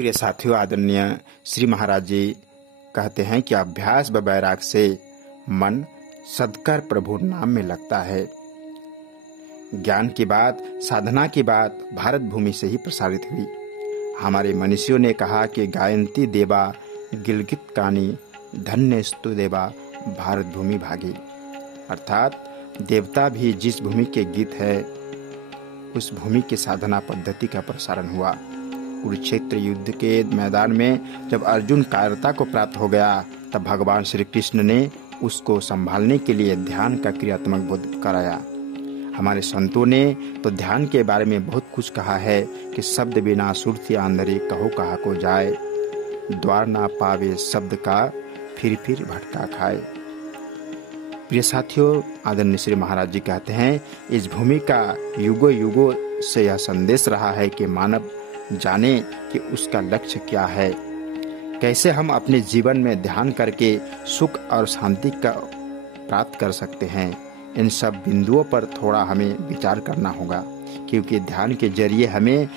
प्रिय साथियों, आदरणीय श्री महाराज जी कहते हैं कि अभ्यास व वैराग से मन सदकर प्रभु नाम में लगता है। ज्ञान की बात, साधना की बात भारत भूमि से ही प्रसारित हुई। हमारे मनीषियों ने कहा कि गायंती देवा गिलगित कानी धन्यस्तु देवा भारत भूमि भागी, अर्थात देवता भी जिस भूमि के गीत है उस भूमि की साधना पद्धति का प्रसारण हुआ। कुरुक्षेत्र युद्ध के मैदान में जब अर्जुन कायरता को प्राप्त हो गया तब भगवान श्री कृष्ण ने उसको संभालने के लिए ध्यान का क्रियात्मक बोध कराया। हमारे संतों ने तो ध्यान के बारे में बहुत कुछ कहा है कि शब्द बिना सुरती आंधरे कहो कहा को जाए, द्वार ना पावे शब्द का फिर भटका खाए। प्रिय साथियों, आदरणीय श्री महाराज जी कहते हैं, इस भूमि का युगों युगों से यह संदेश रहा है कि मानव जाने कि उसका लक्ष्य क्या है, कैसे हम अपने जीवन में ध्यान करके सुख और शांति का प्राप्त कर सकते हैं। इन सब बिंदुओं पर थोड़ा हमें विचार करना होगा, क्योंकि ध्यान के जरिए हमें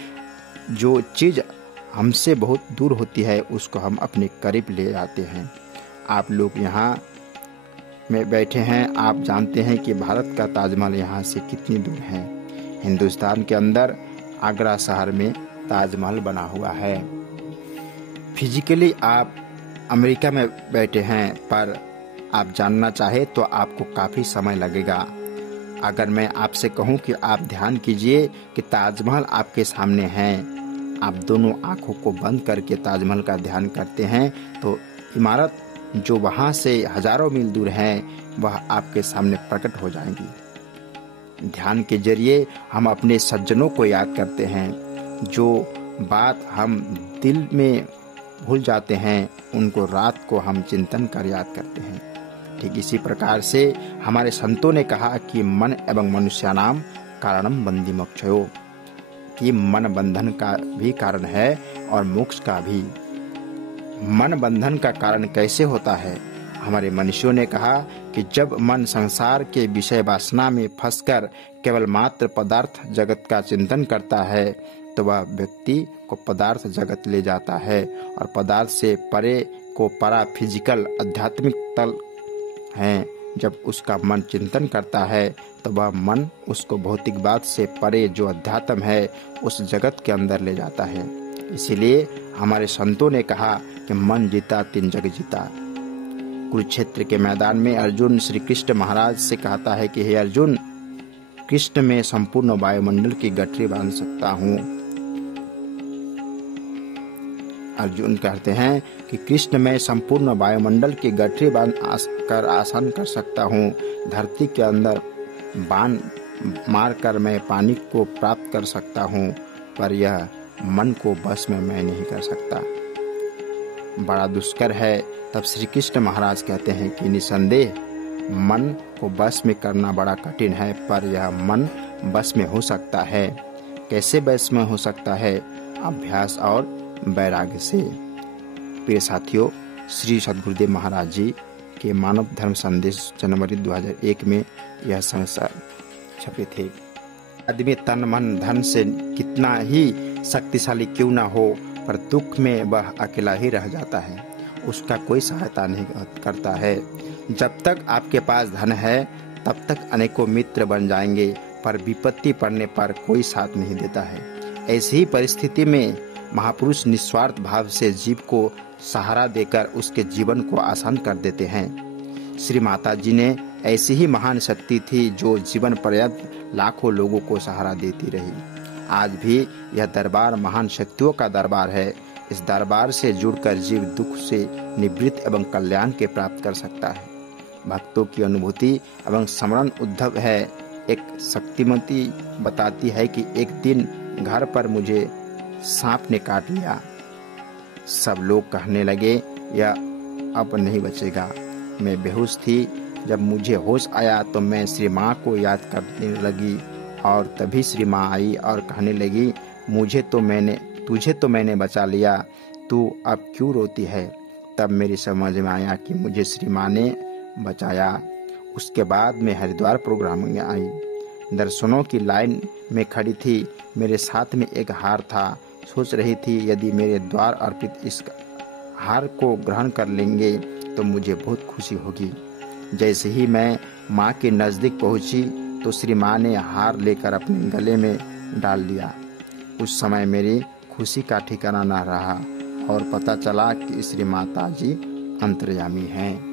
जो चीज़ हमसे बहुत दूर होती है उसको हम अपने करीब ले आते हैं। आप लोग यहाँ में बैठे हैं, आप जानते हैं कि भारत का ताजमहल यहाँ से कितनी दूर है। हिंदुस्तान के अंदर आगरा शहर में ताजमहल बना हुआ है। फिजिकली आप अमेरिका में बैठे हैं, पर आप जानना चाहे तो आपको काफ़ी समय लगेगा। अगर मैं आपसे कहूं कि आप ध्यान कीजिए कि ताजमहल आपके सामने है, आप दोनों आंखों को बंद करके ताजमहल का ध्यान करते हैं तो इमारत जो वहां से हजारों मील दूर है वह आपके सामने प्रकट हो जाएंगी। ध्यान के जरिए हम अपने सज्जनों को याद करते हैं, जो बात हम दिल में भूल जाते हैं उनको रात को हम चिंतन कर याद करते हैं। ठीक इसी प्रकार से हमारे संतों ने कहा कि मन एवं मनुष्यानाम कारणम बंदी मोक्षयो, कि मन बंधन का भी कारण है और मोक्ष का भी। मन बंधन का कारण कैसे होता है? हमारे मनीषियों ने कहा कि जब मन संसार के विषय वासना में फंसकर केवल मात्र पदार्थ जगत का चिंतन करता है तो वह व्यक्ति को पदार्थ जगत ले जाता है, और पदार्थ से परे को परा फिजिकल आध्यात्मिक तल है। जब उसका मन चिंतन करता है तो वह मन उसको भौतिकवाद से परे जो अध्यात्म है उस जगत के अंदर ले जाता है। इसीलिए हमारे संतों ने कहा कि मन जीता तीन जग जीता। कुरुक्षेत्र के मैदान में अर्जुन श्री कृष्ण महाराज से कहता है कि हे अर्जुन, कृष्ण में संपूर्ण वायुमंडल की गठरी बांध सकता हूँ। अर्जुन कहते हैं कि कृष्ण में संपूर्ण वायुमंडल की गठरी बांध कर आसान कर सकता हूँ। धरती के अंदर बाण मार कर मैं पानी को प्राप्त कर सकता हूँ, पर यह मन को बस में मैं नहीं कर सकता। बड़ा दुष्कर है। तब श्री कृष्ण महाराज कहते हैं कि निसंदेह मन को बस में करना बड़ा कठिन है, पर यह मन बस में हो सकता है। कैसे बस में हो सकता है? अभ्यास और वैराग्य से। प्रिय साथियों, श्री सद्गुरुदेव महाराज जी के मानव धर्म संदेश जनवरी 2001 में यह संसार छपे थे। आदमी तन मन धन से कितना ही शक्तिशाली क्यों न हो, पर दुख में वह अकेला ही रह जाता है, उसका कोई सहायता नहीं करता है। जब तक आपके पास धन है तब तक अनेकों मित्र बन जाएंगे, पर विपत्ति पड़ने पर कोई साथ नहीं देता है। ऐसी ही परिस्थिति में महापुरुष निस्वार्थ भाव से जीव को सहारा देकर उसके जीवन को आसान कर देते हैं। श्री माता जी ने ऐसी ही महान शक्ति थी जो जीवन पर्यंत लाखों लोगों को सहारा देती रही। आज भी यह दरबार महान शक्तियों का दरबार है। इस दरबार से जुड़कर जीव दुख से निवृत्त एवं कल्याण के प्राप्त कर सकता है। भक्तों की अनुभूति एवं स्मरण उद्धव है। एक शक्तिमती बताती है कि एक दिन घर पर मुझे सांप ने काट लिया। सब लोग कहने लगे यह अब नहीं बचेगा। मैं बेहोश थी। जब मुझे होश आया तो मैं श्री माँ को याद करने लगी, और तभी श्री माँ आई और कहने लगी तुझे तो मैंने बचा लिया, तू अब क्यों रोती है? तब मेरी समझ में आया कि मुझे श्री माँ ने बचाया। उसके बाद मैं हरिद्वार प्रोग्राम में आई। दर्शनों की लाइन में खड़ी थी। मेरे साथ में एक हार था। सोच रही थी यदि मेरे द्वार अर्पित इस हार को ग्रहण कर लेंगे तो मुझे बहुत खुशी होगी। जैसे ही मैं माँ के नज़दीक पहुँची तो श्री माँ ने हार लेकर अपने गले में डाल लिया। उस समय मेरी खुशी का ठिकाना न रहा और पता चला कि श्री माता जी अंतर्यामी हैं।